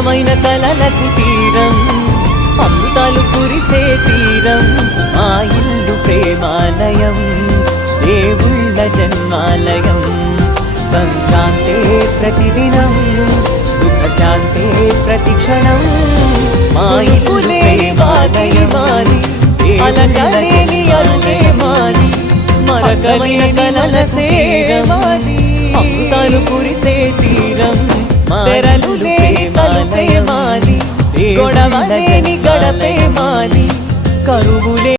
అందమైన కలల కుటీరం అమృతాలు కురిసే తీరం. మా ఇల్లు ప్రేమాలయం. దేవుళ్ళ జన్మాలయం. సంక్రాంతే ప్రతిదినం. సుఖశాంతే ప్రతిక్షణం. మా ఇల్లు ప్రేమాలయం. అలకలేని అరుగే మాది. మరకమైన కలల సేవాది అమృతాలు కురిసే తీరం. తెరలు లేని తలుపే మాది గొడవ లేని గడపే మాది కరువులే